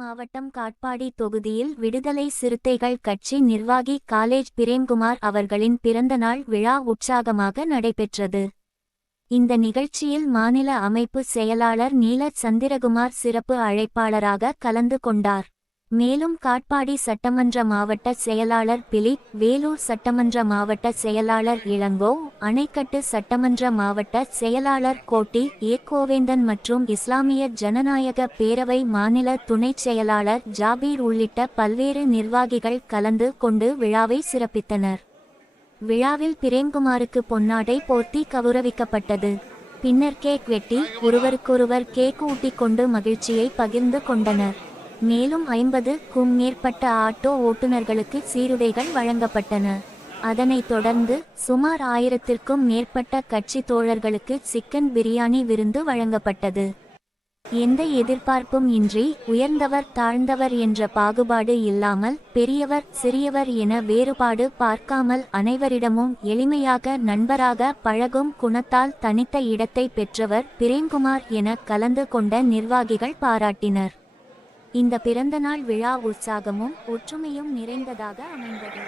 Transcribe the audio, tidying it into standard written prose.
மாவட்டம் காட்பாடி தொகுதியில் விடுதலை சிறுத்தைகள் கட்சி நிர்வாகி காலேஜ் பிரேம்குமார் அவர்களின் பிறந்தநாள் விழா உற்சாகமாக நடைபெற்றது. இந்த நிகழ்ச்சியில் மாநில அமைப்பு செயலாளர் நீலச் சந்திரகுமார் சிறப்பு அழைப்பாளராக கலந்து கொண்டார். மேலும் காட்பாடி சட்டமன்ற மாவட்ட செயலாளர் பிலிப், வேலூர் சட்டமன்ற மாவட்ட செயலாளர் இளங்கோ, அணைக்கட்டு சட்டமன்ற மாவட்ட செயலாளர் கோட்டி ஏ கோவேந்தன் மற்றும் இஸ்லாமிய ஜனநாயக பேரவை மாநில துணைச் செயலாளர் ஜாபீர் உள்ளிட்ட பல்வேறு நிர்வாகிகள் கலந்து கொண்டு விழாவை சிறப்பித்தனர். விழாவில் பிரேம்குமாருக்கு பொன்னாடை போர்த்தி கௌரவிக்கப்பட்டது. பின்னர் கேக் வெட்டி ஒருவருக்கொருவர் கேக் ஊட்டிக் கொண்டு மகிழ்ச்சியை பகிர்ந்து கொண்டனர். மேலும் 50க்கும் மேற்பட்ட ஆட்டோ ஓட்டுநர்களுக்கு சீருடைகள் வழங்கப்பட்டன. அதனைத் தொடர்ந்து சுமார் 1000க்கும் மேற்பட்ட கட்சி தோழர்களுக்கு சிக்கன் பிரியாணி விருந்து வழங்கப்பட்டது. எந்த எதிர்பார்ப்பும் இன்றி உயர்ந்தவர் தாழ்ந்தவர் என்ற பாகுபாடு இல்லாமல், பெரியவர் சிறியவர் என வேறுபாடு பார்க்காமல் அனைவரிடமும் எளிமையாக நண்பராக பழகும் குணத்தால் தனித்த இடத்தை பெற்றவர் பிரேம்குமார் என கலந்து கொண்ட நிர்வாகிகள் பாராட்டினர். இந்த பிறந்தநாள் விழா உற்சாகமும் ஒற்றுமையும் நிறைந்ததாக அமைந்தது.